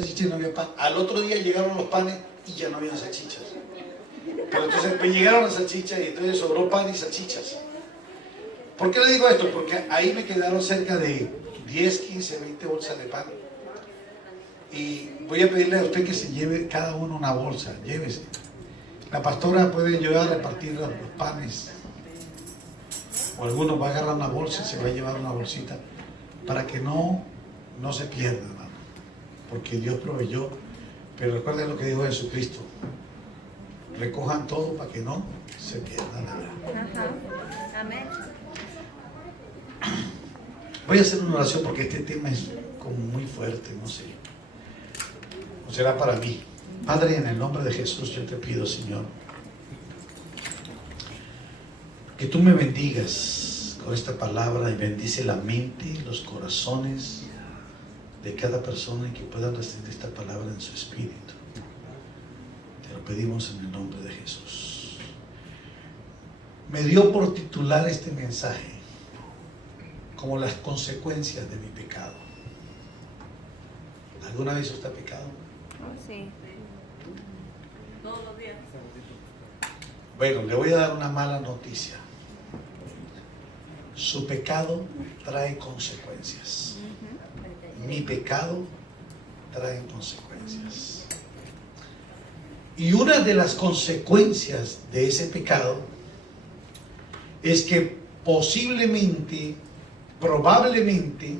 salchicha y no había pan. Al otro día llegaron los panes y ya no habían salchichas. Pero entonces me llegaron las salchichas y entonces sobró pan y salchichas. ¿Por qué le digo esto? Porque ahí me quedaron cerca de 10, 15, 20 bolsas de pan. Y voy a pedirle a usted que se lleve cada uno una bolsa, llévese. La pastora puede llevar a repartir los panes. O alguno va a agarrar una bolsa y se va a llevar una bolsita para que no se pierda, hermano. Porque Dios proveyó. Pero recuerden lo que dijo Jesucristo. Recojan todo para que no se pierda nada. Ajá. Amén. Voy a hacer una oración porque este tema es como muy fuerte, no sé. O será para mí. Padre, en el nombre de Jesús yo te pido, Señor, que tú me bendigas con esta palabra y bendice la mente y los corazones de cada persona y que puedan recibir esta palabra en su espíritu. Te lo pedimos en el nombre de Jesús. Me dio por titular este mensaje como las consecuencias de mi pecado. ¿Alguna vez usted ha pecado? Oh, sí. Todos los días. Bueno, le voy a dar una mala noticia. Su pecado trae consecuencias. Mi pecado trae consecuencias. Y una de las consecuencias de ese pecado es que posiblemente, probablemente,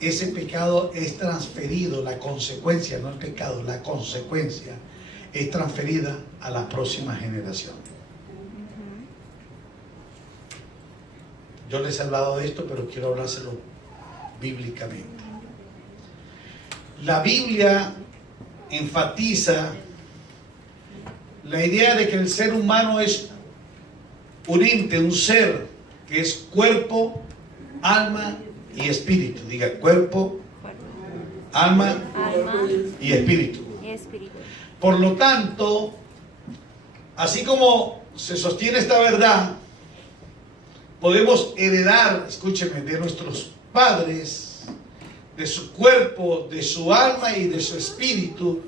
ese pecado es transferido, la consecuencia, no el pecado, la consecuencia es transferida a la próxima generación. Yo les he hablado de esto, pero quiero hablárselo bíblicamente. La Biblia enfatiza la idea de que el ser humano es un ente, un ser, que es cuerpo, alma y espíritu. Diga cuerpo, alma y espíritu. Por lo tanto, así como se sostiene esta verdad, podemos heredar, escúcheme, de nuestros padres, de su cuerpo, de su alma y de su espíritu,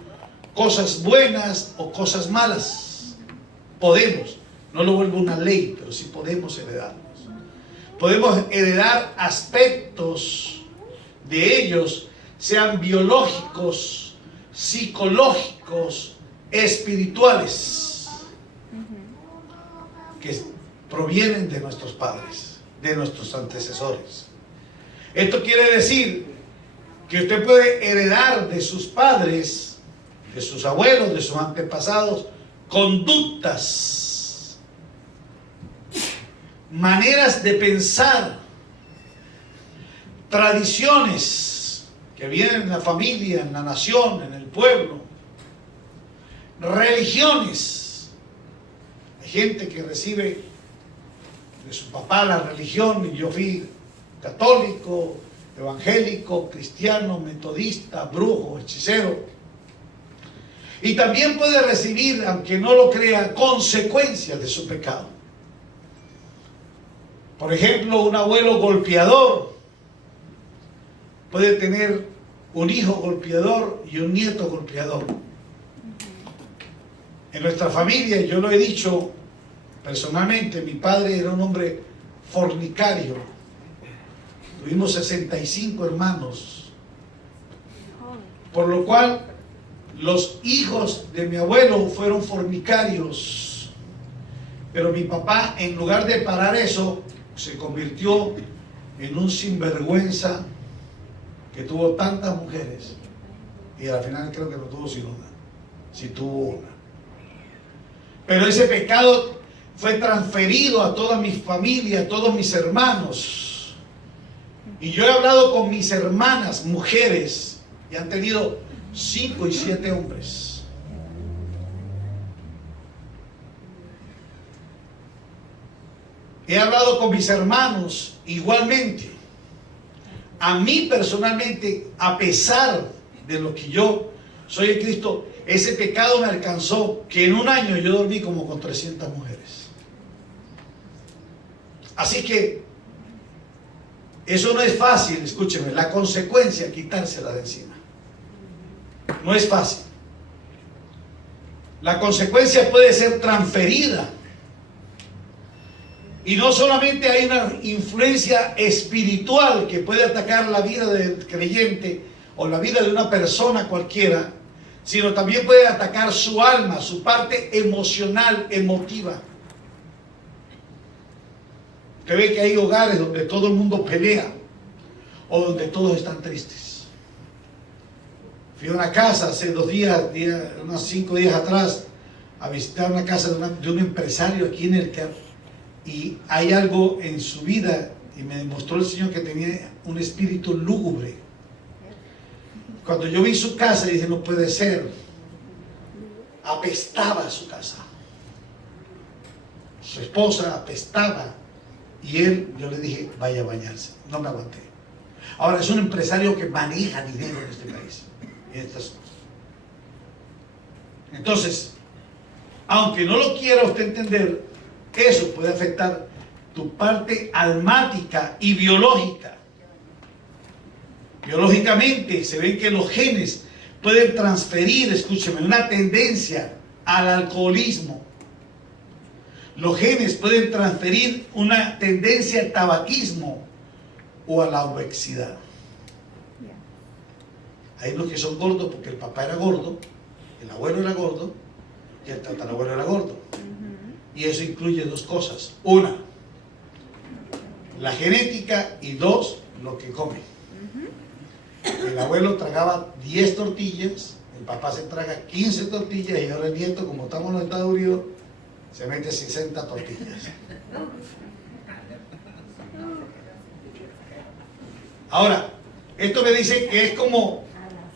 cosas buenas o cosas malas. Podemos, no lo vuelvo una ley, pero sí podemos heredarlos. Podemos heredar aspectos de ellos, sean biológicos, psicológicos, espirituales, que provienen de nuestros padres, de nuestros antecesores. Esto quiere decir que usted puede heredar de sus padres, de sus abuelos, de sus antepasados, conductas, maneras de pensar, tradiciones que vienen en la familia, en la nación, en el pueblo, religiones. Hay gente que recibe de su papá la religión, y yo fui católico, evangélico, cristiano, metodista, brujo, hechicero. Y también puede recibir, aunque no lo crea, consecuencias de su pecado. Por ejemplo, un abuelo golpeador puede tener un hijo golpeador y un nieto golpeador. En nuestra familia, yo lo he dicho personalmente, mi padre era un hombre fornicario. Tuvimos 65 hermanos. Por lo cual, los hijos de mi abuelo fueron fornicarios. Pero mi papá, en lugar de parar eso, se convirtió en un sinvergüenza que tuvo tantas mujeres. Y al final creo que no tuvo sino una. Si tuvo una. Pero ese pecado fue transferido a toda mi familia, a todos mis hermanos. Y yo he hablado con mis hermanas, mujeres, y han tenido 5 y 7 hombres. He hablado con mis hermanos igualmente. A mí personalmente, a pesar de lo que yo soy en Cristo, ese pecado me alcanzó, que en un año yo dormí como con 300 mujeres. Así que eso no es fácil, escúcheme, la consecuencia, quitársela de encima. No es fácil. La consecuencia puede ser transferida. Y no solamente hay una influencia espiritual que puede atacar la vida del creyente o la vida de una persona cualquiera, sino también puede atacar su alma, su parte emocional, emotiva. Usted ve que hay hogares donde todo el mundo pelea o donde todos están tristes. Fui a una casa hace unos 5 días atrás, a visitar una casa de un empresario aquí en el teatro. Y hay algo en su vida, y me demostró el Señor que tenía un espíritu lúgubre. Cuando yo vi su casa, dije, no puede ser. Apestaba su casa. Su esposa apestaba. Y yo le dije, vaya a bañarse. No me aguanté. Ahora, es un empresario que maneja dinero en este país. Y estas cosas. Entonces, aunque no lo quiera usted entender, eso puede afectar tu parte almática y biológica. Biológicamente se ven que los genes pueden transferir, escúcheme, una tendencia al alcoholismo. Los genes pueden transferir una tendencia al tabaquismo o a la obesidad. Hay unos que son gordos porque el papá era gordo, el abuelo era gordo y el tatarabuelo era gordo. Y eso incluye 2 cosas. 1, la genética, y 2, lo que come. El abuelo tragaba 10 tortillas, el papá se traga 15 tortillas y ahora el nieto, como estamos en los Estados Unidos, se mete 60 tortillas. Ahora, esto me dice que es como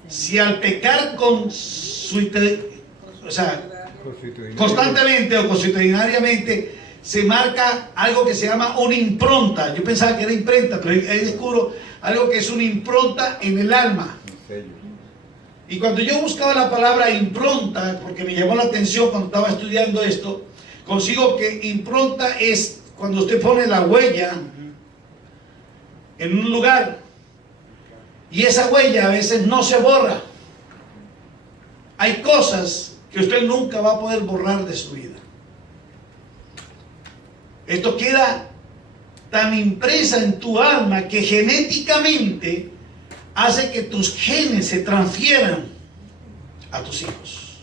si al pecar constantemente o consuetudinariamente se marca algo que se llama una impronta. Yo pensaba que era imprenta, pero ahí descubro algo que es una impronta en el alma. Y cuando yo buscaba la palabra impronta, porque me llamó la atención cuando estaba estudiando esto, consigo que impronta es cuando usted pone la huella en un lugar y esa huella a veces no se borra. Hay cosas que usted nunca va a poder borrar de su vida. Esto queda tan impresa en tu alma que genéticamente hace que tus genes se transfieran a tus hijos.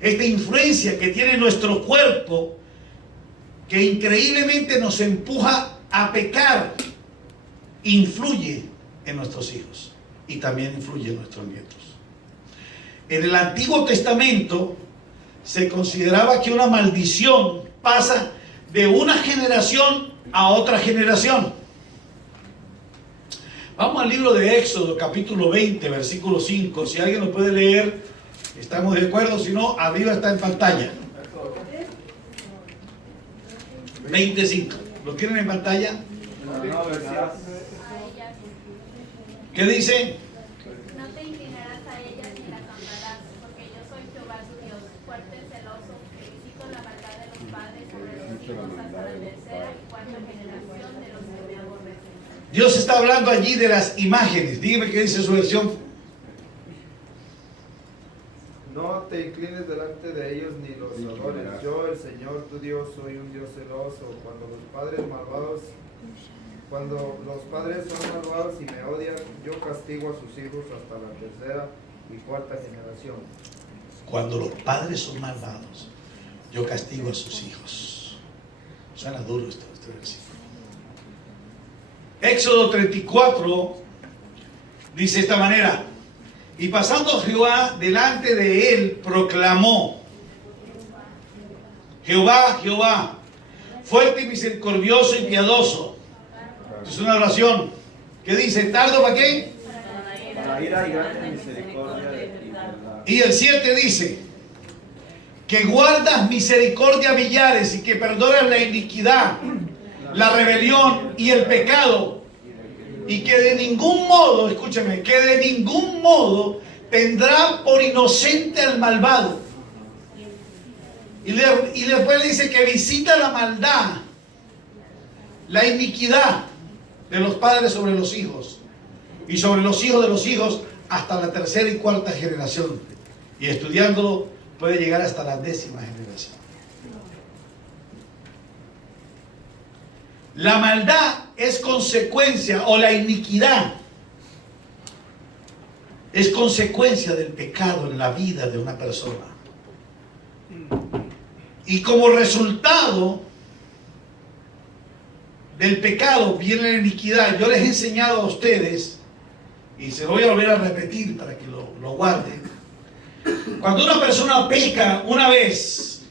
Esta influencia que tiene nuestro cuerpo, que increíblemente nos empuja a pecar, influye en nuestros hijos y también influye en nuestros nietos. En el Antiguo Testamento se consideraba que una maldición pasa de una generación a otra generación. Vamos al libro de Éxodo, capítulo 20, versículo 5. Si alguien lo puede leer, estamos de acuerdo. Si no, arriba está en pantalla. 25. ¿Lo tienen en pantalla? ¿Qué dice? No te inclinarás a ellas ni las honrarás, porque yo soy Jehová tu Dios, fuerte y celoso, que visito la maldad de los padres sobre los hijos hasta la tercera y cuarta generación de los que me aborrecen. Dios está hablando allí de las imágenes. Dígame qué dice su versión. No te inclines delante de ellos ni los adores. Yo, el Señor tu Dios, soy un Dios celoso. Cuando los padres son malvados y me odian, yo castigo a sus hijos hasta la tercera y cuarta generación. Cuando los padres son malvados, yo castigo a sus hijos. Suena duro este versículo. Éxodo 34 dice de esta manera: y pasando Jehová delante de él, proclamó: Jehová, Jehová, fuerte y misericordioso y piadoso. Es una oración. ¿Qué dice? ¿Tardo para qué? Para ira y grande misericordia y verdad. Y el 7 dice: que guardas misericordia a millares y que perdonas la iniquidad, la rebelión y el pecado, y que de ningún modo, escúchame, que de ningún modo tendrá por inocente al malvado. Y después le dice que visita la maldad, la iniquidad de los padres sobre los hijos, y sobre los hijos de los hijos hasta la tercera y cuarta generación. Y estudiándolo puede llegar hasta la 10ª generación. La maldad es consecuencia, o la iniquidad es consecuencia del pecado en la vida de una persona. Y como resultado del pecado viene la iniquidad. Yo les he enseñado a ustedes, y se lo voy a volver a repetir para que lo guarden. Cuando una persona peca una vez,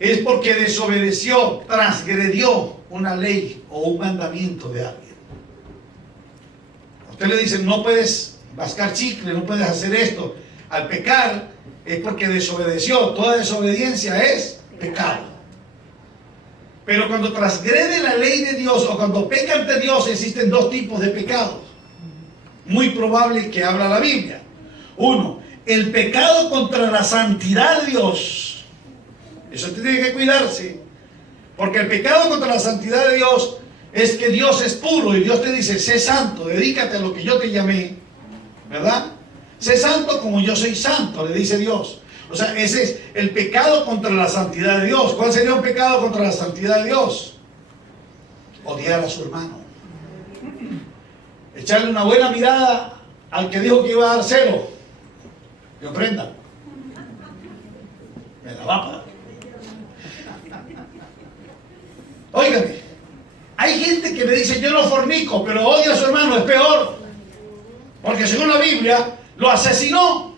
es porque desobedeció, transgredió una ley o un mandamiento de alguien. A usted le dicen, no puedes mascar chicle, no puedes hacer esto. Al pecar es porque desobedeció. Toda desobediencia es pecado. Pero cuando transgrede la ley de Dios o cuando peca ante Dios, existen dos tipos de pecados. Muy probable que habla la Biblia. Uno, el pecado contra la santidad de Dios. Eso tiene que cuidarse. Porque el pecado contra la santidad de Dios es que Dios es puro y Dios te dice, sé santo, dedícate a lo que yo te llamé. ¿Verdad? Sé santo como yo soy santo, le dice Dios. O sea, ese es el pecado contra la santidad de Dios. ¿Cuál sería un pecado contra la santidad de Dios? Odiar a su hermano. Echarle una buena mirada al que dijo que iba a dar celo. Que ofrenda. Me la va a pagar. Óigame, hay gente que me dice, yo no fornico, pero odia a su hermano, es peor. Porque según la Biblia, lo asesinó.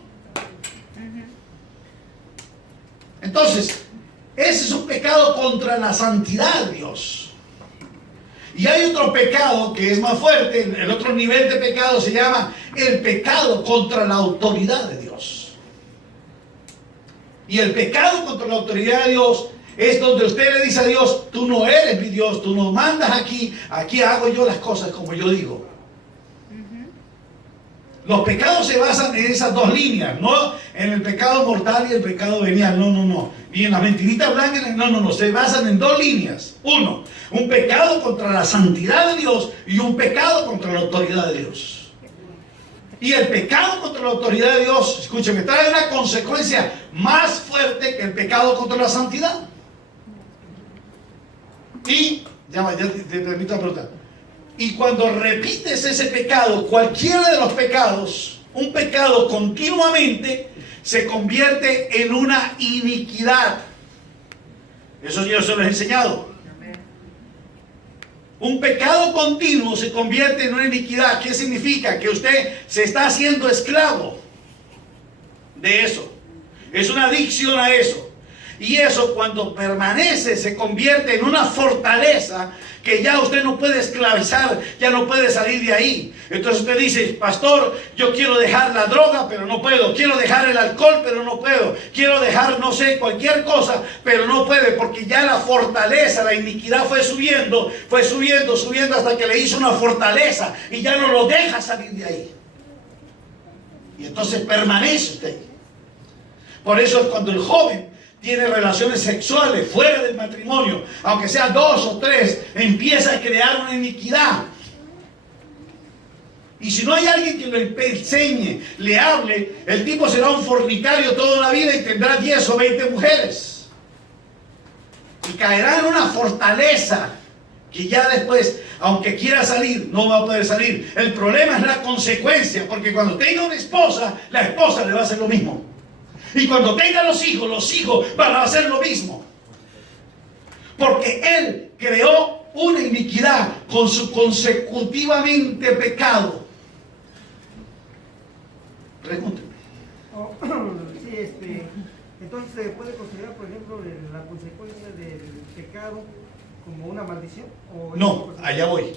Entonces, ese es un pecado contra la santidad de Dios. Y hay otro pecado que es más fuerte, el otro nivel de pecado se llama el pecado contra la autoridad de Dios. Y el pecado contra la autoridad de Dios es donde usted le dice a Dios, tú no eres mi Dios, tú no mandas aquí, aquí hago yo las cosas como yo digo. Los pecados se basan en esas dos líneas, no en el pecado mortal y el pecado venial, no. Ni en las mentiritas blancas, no, se basan en dos líneas. Uno, un pecado contra la santidad de Dios y un pecado contra la autoridad de Dios. Y el pecado contra la autoridad de Dios, escúcheme, trae una consecuencia más fuerte que el pecado contra la santidad. Y, ya te permito la pregunta. Y cuando repites ese pecado, cualquiera de los pecados, un pecado continuamente, se convierte en una iniquidad. Eso yo se lo he enseñado. Un pecado continuo se convierte en una iniquidad. ¿Qué significa? Que usted se está haciendo esclavo de eso. Es una adicción a eso. Y eso cuando permanece se convierte en una fortaleza que ya usted no puede esclavizar, ya no puede salir de ahí. Entonces usted dice, pastor, yo quiero dejar la droga, pero no puedo. Quiero dejar el alcohol, pero no puedo. Quiero dejar, no sé, cualquier cosa, pero no puede, porque ya la fortaleza, la iniquidad fue subiendo hasta que le hizo una fortaleza y ya no lo deja salir de ahí. Y entonces permanece usted. Por eso es cuando el joven tiene relaciones sexuales fuera del matrimonio, aunque sea 2 o 3, empieza a crear una iniquidad. Y si no hay alguien que le enseñe, le hable, el tipo será un fornicario toda la vida y tendrá 10 o 20 mujeres. Y caerá en una fortaleza que ya después, aunque quiera salir, no va a poder salir. El problema es la consecuencia, porque cuando tenga una esposa, la esposa le va a hacer lo mismo. Y cuando tenga los hijos van a hacer lo mismo. Porque él creó una iniquidad con su consecutivamente pecado. Pregúnteme. Sí, entonces se puede considerar, por ejemplo, la consecuencia del pecado como una maldición. ¿O no, allá voy.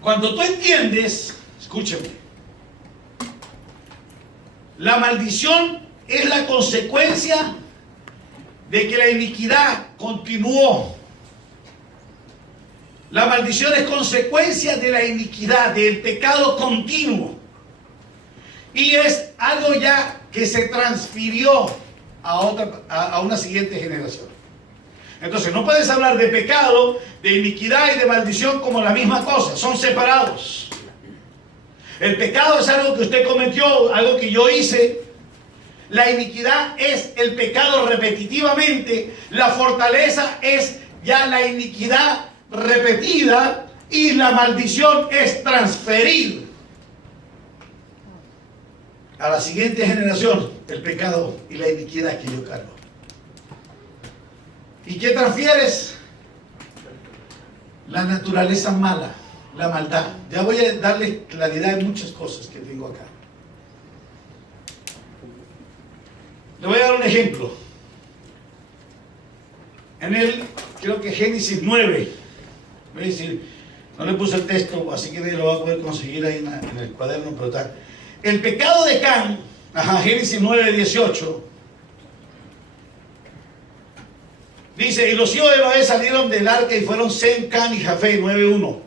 Cuando tú entiendes, escúchame. La maldición es la consecuencia de que la iniquidad continuó. La maldición es consecuencia de la iniquidad, del pecado continuo. Y es algo ya que se transfirió a una siguiente generación. Entonces no puedes hablar de pecado, de iniquidad y de maldición como la misma cosa. Son separados. El pecado es algo que usted cometió, algo que yo hice. La iniquidad es el pecado repetitivamente. La fortaleza es ya la iniquidad repetida. Y la maldición es transferir a la siguiente generación el pecado y la iniquidad que yo cargo. ¿Y qué transfieres? La naturaleza mala, la maldad. Ya voy a darle claridad en muchas cosas que tengo acá. Le voy a dar un ejemplo. Creo que Génesis 9, voy a decir, no le puse el texto, así que lo va a poder conseguir ahí en el cuaderno, pero está. El pecado de Can, Génesis 9, 18, dice, y los hijos de Noé salieron del arca y fueron Sem, Can y Jafé, 9:1.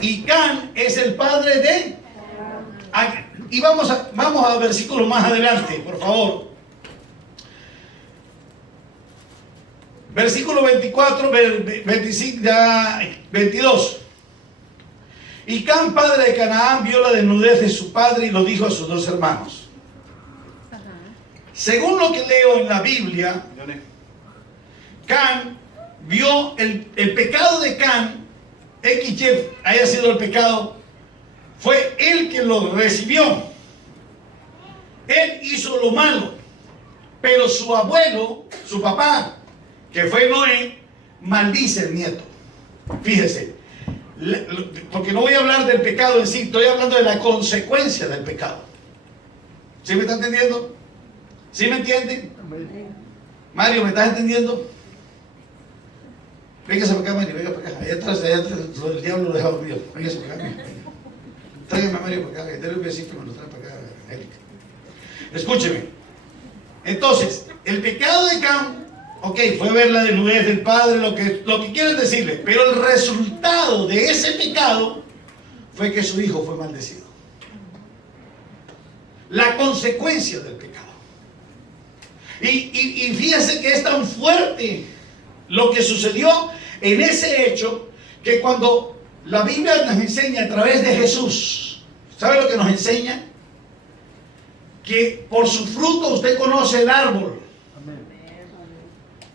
Y Can es el padre de... Y vamos a versículos más adelante, por favor. Versículo 24, 25, 22. Y Can, padre de Canaán, vio la desnudez de su padre y lo dijo a sus dos hermanos. Según lo que leo en la Biblia, Can vio el pecado de Can, XY haya sido el pecado, fue él quien lo recibió. Él hizo lo malo, pero su abuelo, su papá, que fue Noé, maldice el nieto. Fíjese, porque no voy a hablar del pecado en sí, estoy hablando de la consecuencia del pecado. ¿Sí me está entendiendo? ¿Sí me entienden? Mario, ¿me estás entendiendo? Véngase para acá, Mario, venga para acá. Allá atrás, el diablo lo dejaba mío. Véngase para acá. Tráigame a Mario para acá, dale un besito y me lo trae para acá, Angélica. Escúcheme. Entonces, el pecado de Can, ok, fue ver la desnudez del padre, lo que quieren decirle, pero el resultado de ese pecado fue que su hijo fue maldecido. La consecuencia del pecado. Y fíjense que es tan fuerte lo que sucedió en ese hecho, que cuando la Biblia nos enseña a través de Jesús, ¿sabe lo que nos enseña? Que por su fruto usted conoce el árbol.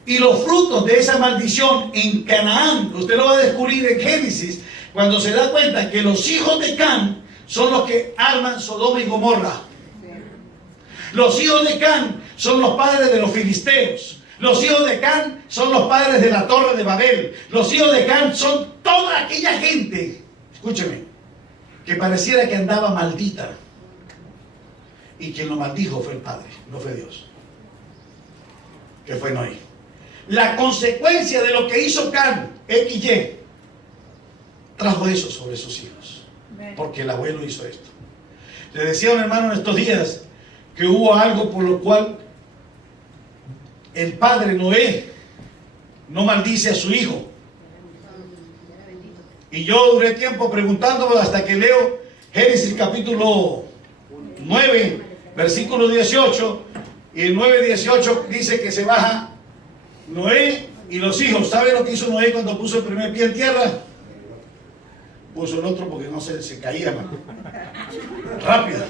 Y los frutos de esa maldición en Canaán, usted lo va a descubrir en Génesis, cuando se da cuenta que los hijos de Can son los que arman Sodoma y Gomorra. Los hijos de Can son los padres de los filisteos. Los hijos de Can son los padres de la Torre de Babel. Los hijos de Can son toda aquella gente, escúcheme, que pareciera que andaba maldita. Y quien lo maldijo fue el Padre, no fue Dios, que fue Noé. La consecuencia de lo que hizo Can, XY, trajo eso sobre sus hijos, porque el abuelo hizo esto. Le decía a un hermano en estos días que hubo algo por lo cual el padre Noé no maldice a su hijo. Y yo duré tiempo preguntándome hasta que leo Génesis capítulo 9, versículo 18, y el 9:18 dice que se baja Noé y los hijos. ¿Sabe lo que hizo Noé cuando puso el primer pie en tierra? Puso el otro porque no se caía más rápido.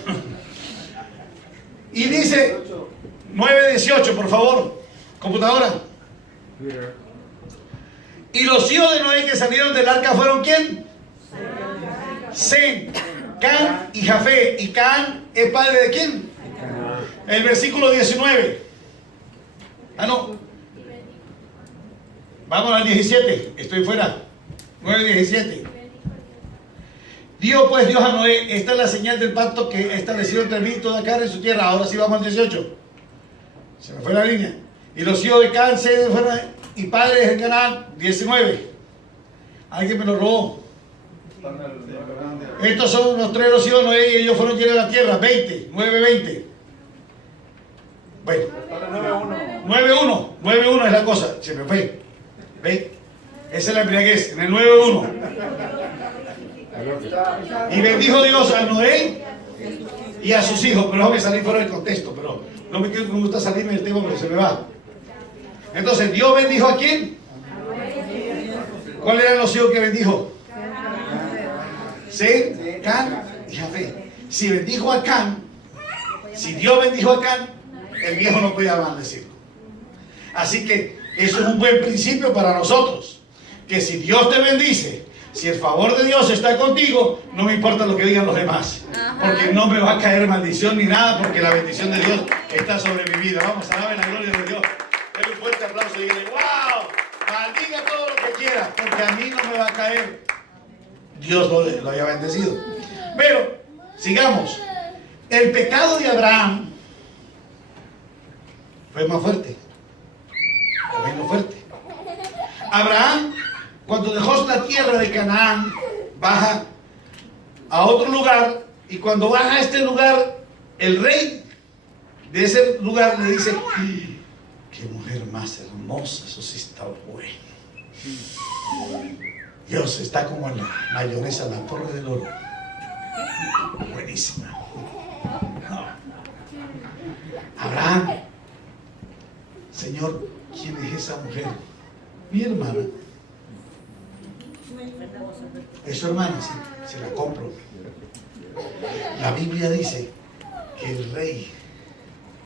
Y dice 9:18, por favor, computadora. Y los hijos de Noé que salieron del arca fueron ¿quién? Sem, Can y Jafé. ¿Y Can es padre de quién? El versículo 19. No. Vamos al 17. Estoy fuera. 9:17. Dijo pues Dios a Noé: esta es la señal del pacto que he establecido entre mí y toda carne en su tierra. Ahora sí vamos al 18. Se me fue la línea. Y los hijos de Can se fueron y padres de Canaán. 19. Alguien me lo robó. Estos son los tres los hijos de Noé y ellos fueron llenos de la tierra. 20. 9:20. Bueno. 9:1 es la cosa. Se me fue. ¿Ve? Esa es la embriaguez. En el 9:1. Y bendijo Dios a Noé y a sus hijos. Pero déjame salir fuera del contexto. Pero no me gusta salirme del tema porque se me va. Entonces, ¿Dios bendijo a quién? ¿Cuáles eran los hijos que bendijo? Sem, Can y Jafet. Si bendijo a Can, si Dios bendijo a Can, el viejo no podía maldecirlo. Así que eso es un buen principio para nosotros. Que si Dios te bendice, si el favor de Dios está contigo, no me importa lo que digan los demás. Porque no me va a caer maldición ni nada, porque la bendición de Dios está sobre mi vida. Vamos a darle la gloria de Dios. Denle un fuerte aplauso y dile, wow, maldiga todo lo que quiera, porque a mí no me va a caer. Dios lo haya bendecido. Pero, sigamos. El pecado de Abraham fue más fuerte. Fue menos fuerte. Abraham, cuando dejó la tierra de Canaán, baja a otro lugar, y cuando baja a este lugar, el rey de ese lugar le dice, qué mujer más hermosa, eso sí está bueno. Dios, está como en la mayonesa, la torre del oro. Buenísima. No. Abraham, Señor, ¿quién es esa mujer? Mi hermana. Es su hermana, sí, se la compro. La Biblia dice que el rey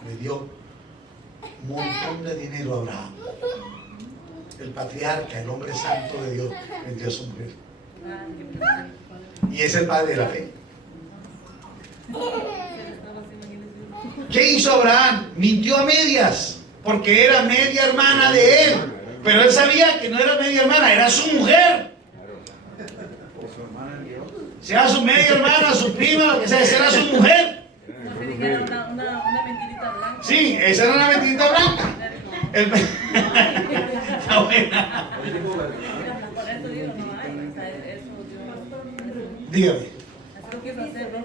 le dio un montón de dinero a Abraham. El patriarca, el hombre santo de Dios, vendió a su mujer. Y es el padre de la fe. ¿Qué hizo Abraham? Mintió a medias, porque era media hermana de él. Pero él sabía que no era media hermana, era su mujer. Sea su media hermana, su prima, lo que sea, esa era su mujer. Una mentirita blanca. Sí, esa era una mentirita blanca. Está buena. Por eso digo, no hay. O sea, eso Dios. Dígame. Así lo quiso hacer, ¿no?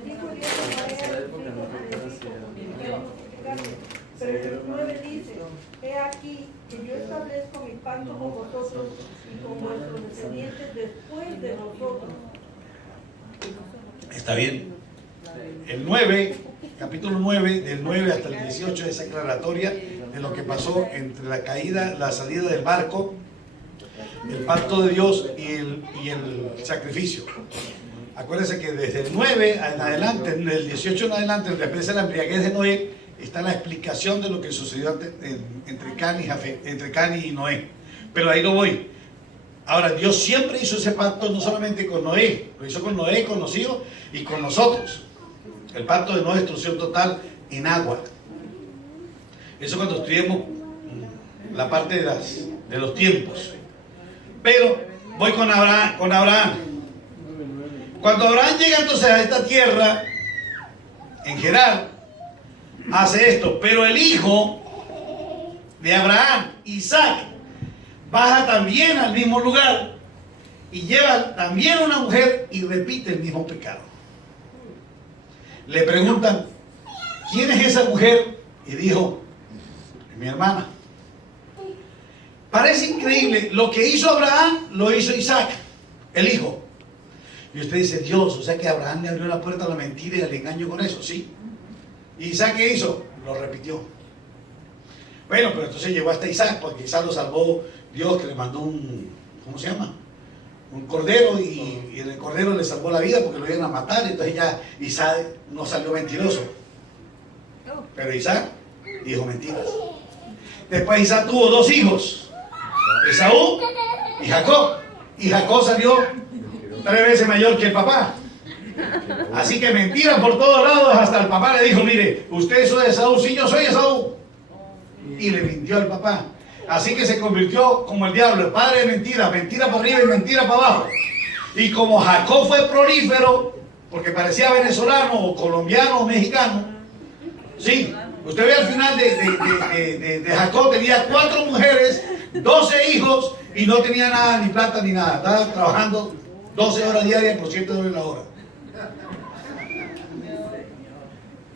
Pero el 9 dice, he aquí que yo establezco mi pacto con vosotros y con vuestros descendientes después de vosotros. Está bien. El 9, capítulo 9, del 9 hasta el 18 es aclaratoria de lo que pasó entre la caída, la salida del barco, el pacto de Dios y el sacrificio. Acuérdense que desde el 9 en adelante, del 18 en adelante, después de la embriaguez de Noé, está la explicación de lo que sucedió entre Can y Noé. Pero ahí no voy. Ahora, Dios siempre hizo ese pacto no solamente con Noé, lo hizo con Noé, con los hijos y con nosotros. El pacto de no destrucción total en agua. Eso cuando estudiemos la parte de los tiempos. Pero voy con Abraham. Cuando Abraham llega entonces a esta tierra, en Gerar, hace esto. Pero el hijo de Abraham, Isaac, baja también al mismo lugar y lleva también una mujer y repite el mismo pecado. Le preguntan, ¿quién es esa mujer? Y dijo, mi hermana. Parece increíble, lo que hizo Abraham, lo hizo Isaac, el hijo. Y usted dice, Dios, o sea que Abraham le abrió la puerta a la mentira y al engaño con eso, sí. ¿Y Isaac qué hizo? Lo repitió. Bueno, pero entonces llegó hasta Isaac, porque Isaac lo salvó Dios, que le mandó un, ¿cómo se llama? Un cordero, y el cordero le salvó la vida porque lo iban a matar. Entonces ya Isaac no salió mentiroso, pero Isaac dijo mentiras. Después Isaac tuvo dos hijos, Esaú y Jacob, y Jacob salió 3 veces mayor que el papá. Así que mentiras por todos lados. Hasta el papá le dijo, mire, usted es Esaú. Sí, yo soy Esaú. Y le mintió al papá. Así que se convirtió como el diablo, el padre de mentiras, mentira para arriba y mentira para abajo. Y como Jacob fue prolífero, porque parecía venezolano o colombiano o mexicano, sí, usted ve al final de Jacob, tenía 4 mujeres, 12 hijos y no tenía nada, ni plata ni nada. Estaba trabajando 12 horas diarias por $7 la hora.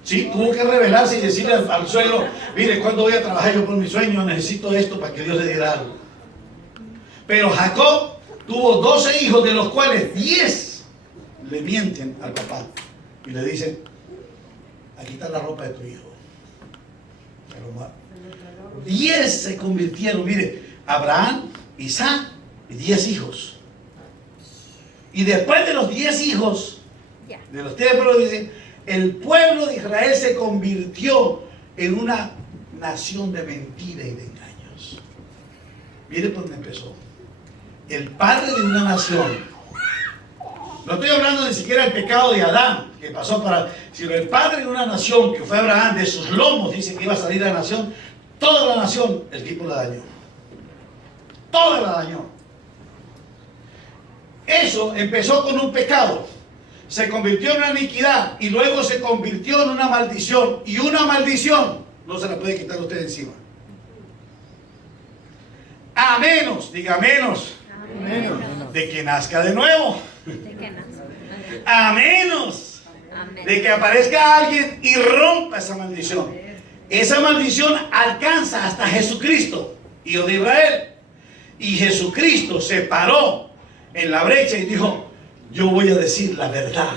Sí, tuvo que rebelarse y decirle al suegro, mire, ¿cuándo voy a trabajar yo por mi sueño? Necesito esto para que Dios le diera algo. Pero Jacob tuvo 12 hijos, de los cuales 10 le mienten al papá y le dicen, aquí está la ropa de tu hijo. Pero 10 se convirtieron, mire, Abraham, Isaac y 10 hijos. Y después de los 10 hijos, de los tiempos, dice, el pueblo de Israel se convirtió en una nación de mentira y de engaños. Mire por dónde empezó. El padre de una nación. No estoy hablando ni siquiera del pecado de Adán, que pasó sino el padre de una nación, que fue Abraham, de sus lomos, dice que iba a salir la nación. Toda la nación, el tipo la dañó. Toda la dañó. Eso empezó con un pecado. Se convirtió en una iniquidad y luego se convirtió en una maldición. Y una maldición no se la puede quitar usted encima. A menos, diga menos, de que nazca de nuevo. A menos de que aparezca alguien y rompa esa maldición. Esa maldición alcanza hasta Jesucristo, hijo de Israel. Y Jesucristo se paró en la brecha y dijo, yo voy a decir la verdad,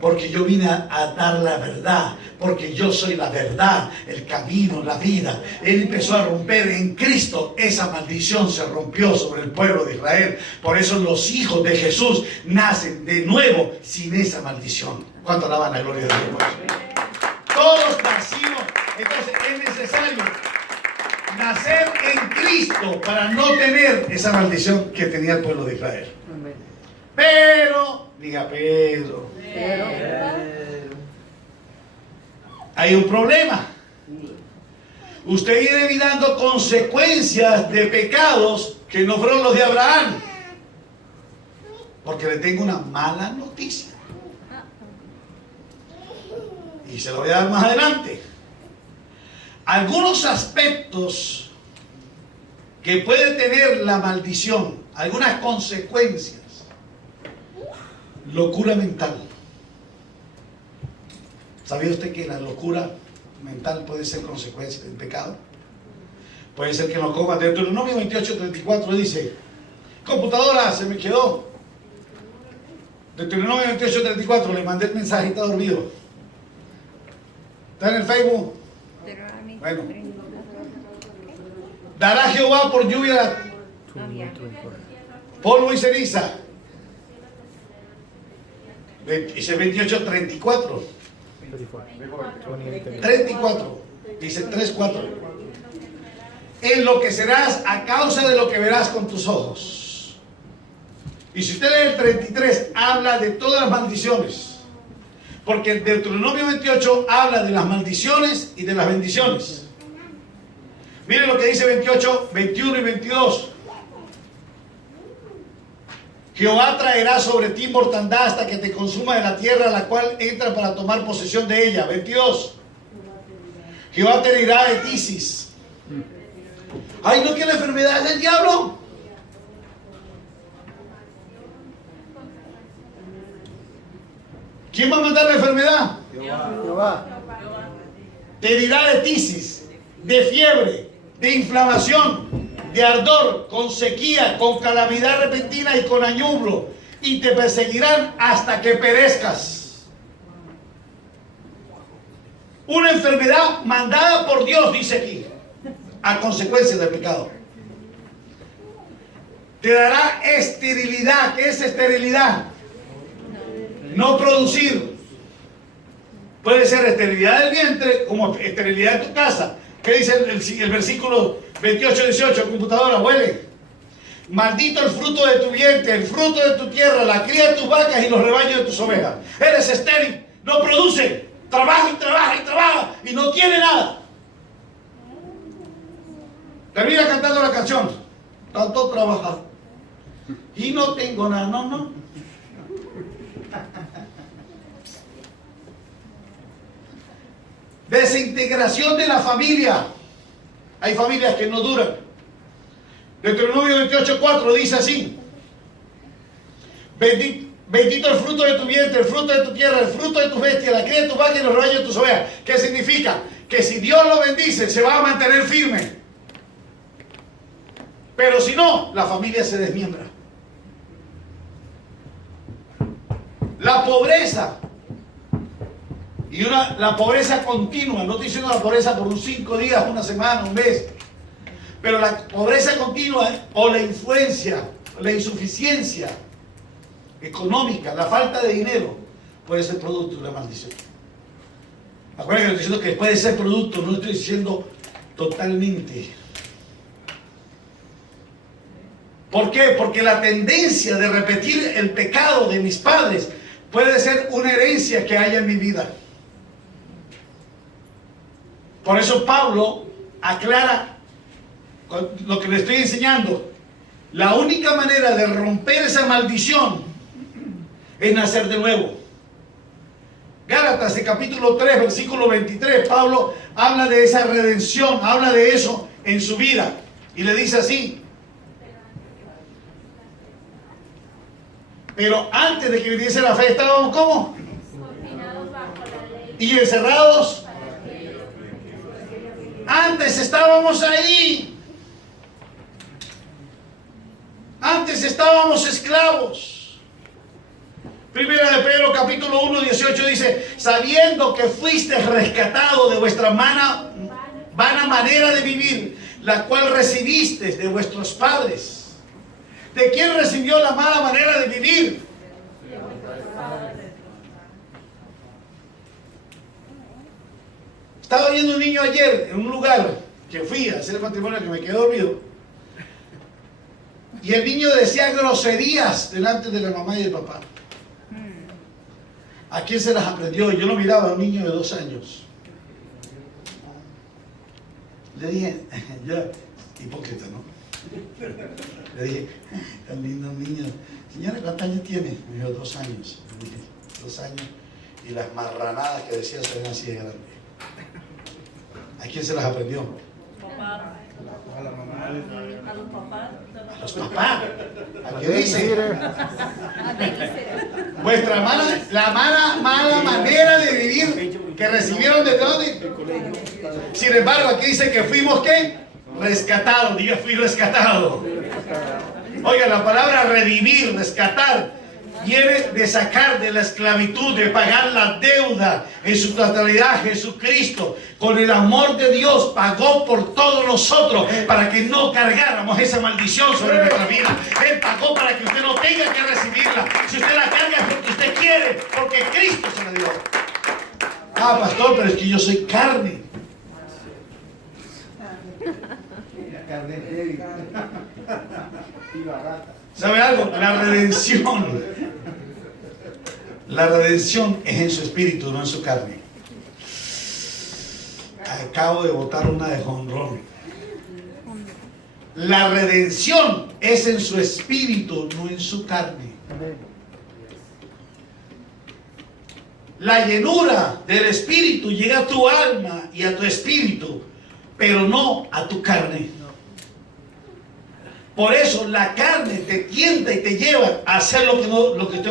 porque yo vine a dar la verdad, porque yo soy la verdad, el camino, la vida. Él empezó a romper en Cristo. Esa maldición se rompió sobre el pueblo de Israel. Por eso los hijos de Jesús nacen de nuevo sin esa maldición. ¿Cuánto alaban la gloria de Dios? Todos nacimos. Entonces es necesario nacer en Cristo para no tener esa maldición que tenía el pueblo de Israel. Pero, diga pero, hay un problema. Usted viene mirando consecuencias de pecados que no fueron los de Abraham. Porque le tengo una mala noticia. Y se lo voy a dar más adelante. Algunos aspectos que puede tener la maldición, algunas consecuencias. Locura mental. ¿Sabía usted que la locura mental puede ser consecuencia del pecado? Puede ser que no coma. Deuteronomio 28:34 dice, computadora, se me quedó. Deuteronomio 28:34, le mandé el mensaje, está dormido. ¿Está en el Facebook? Bueno. Dará Jehová por lluvia polvo y ceniza. Dice 28:34. 34. Dice 3:4. Enloquecerás a causa de lo que verás con tus ojos. Y si usted lee el 33, habla de todas las maldiciones. Porque el Deuteronomio 28 habla de las maldiciones y de las bendiciones. Miren lo que dice 28, 21 y 22. Jehová traerá sobre ti mortandad hasta que te consuma de la tierra a la cual entra para tomar posesión de ella. 22. Jehová te herirá de tisis. Ay, ¿no que la enfermedad es del diablo? ¿Quién va a mandar la enfermedad? Jehová. Te herirá de tisis, de fiebre, de inflamación, de ardor, con sequía, con calamidad repentina y con añublo, y te perseguirán hasta que perezcas. Una enfermedad mandada por Dios, dice aquí, a consecuencia del pecado. Te dará esterilidad. ¿Qué es esterilidad? No producir. Puede ser esterilidad del vientre como esterilidad de tu casa. ¿Qué dice el versículo 28-18? Computadora, huele. Maldito el fruto de tu vientre, el fruto de tu tierra, la cría de tus vacas y los rebaños de tus ovejas. Eres estéril, no produce. Trabaja y trabaja y trabaja y no tiene nada. Termina cantando la canción. Tanto trabajar y no tengo nada. No. Desintegración de la familia. Hay familias que no duran. Deuteronomio 28:4 dice así: bendito el fruto de tu vientre, el fruto de tu tierra, el fruto de tus bestias, la cría de tus vacas y los rebaños de tus ovejas. ¿Qué significa? Que si Dios lo bendice, se va a mantener firme. Pero si no, la familia se desmiembra. La pobreza. Y la pobreza continua, no estoy diciendo la pobreza por unos 5 días, una semana, un mes, pero la pobreza continua o la influencia, la insuficiencia económica, la falta de dinero, puede ser producto de una maldición. Acuérdense que estoy diciendo que puede ser producto, no estoy diciendo totalmente. ¿Por qué? Porque la tendencia de repetir el pecado de mis padres puede ser una herencia que haya en mi vida. Por eso Pablo aclara lo que le estoy enseñando. La única manera de romper esa maldición es nacer de nuevo. Gálatas, el capítulo 3, versículo 23, Pablo habla de esa redención, habla de eso en su vida. Y le dice así: pero antes de que viniese la fe, estábamos ¿cómo? confinados bajo la ley. Y encerrados. Antes estábamos ahí. Antes estábamos esclavos. Primera de Pedro capítulo 1, 18 dice: sabiendo que fuiste rescatado de vuestra vana manera de vivir, la cual recibiste de vuestros padres. ¿De quién recibió la mala manera de vivir? Estaba viendo un niño ayer en un lugar que fui a hacer matrimonio, que me quedé dormido, y el niño decía groserías delante de la mamá y del papá. ¿A quién se las aprendió? Yo lo miraba a un niño de 2 años. Le dije, yo, hipócrita, ¿no? Le dije, tan lindo niño. Señora, ¿cuántos años tiene? Me dijo, 2 años. Le dije, 2 años. Y las marranadas que decía se ven así de grande. ¿A quién se las aprendió? Papá. A la mamá. A los papás. A los papás. ¿A qué dice? Vuestra mala manera de vivir que recibieron de dónde. Sin embargo, aquí dice que fuimos ¿qué? Rescatados. Diga, fui rescatado. Oiga, la palabra redimir, rescatar, viene de sacar de la esclavitud, de pagar la deuda. En su totalidad, Jesucristo, con el amor de Dios, pagó por todos nosotros para que no cargáramos esa maldición sobre nuestra vida. Él pagó para que usted no tenga que recibirla. Si usted la carga es porque usted quiere, porque Cristo se la dio. Ah, pastor, pero es que yo soy carne. Carne débil. Y barata. ¿Sabe algo? La redención es en su espíritu, no en su carne. Acabo de botar una de jonrón. La redención es en su espíritu, no en su carne. La llenura del espíritu llega a tu alma y a tu espíritu, pero no a tu carne. Por eso la carne te tienta y te lleva a hacer lo que usted no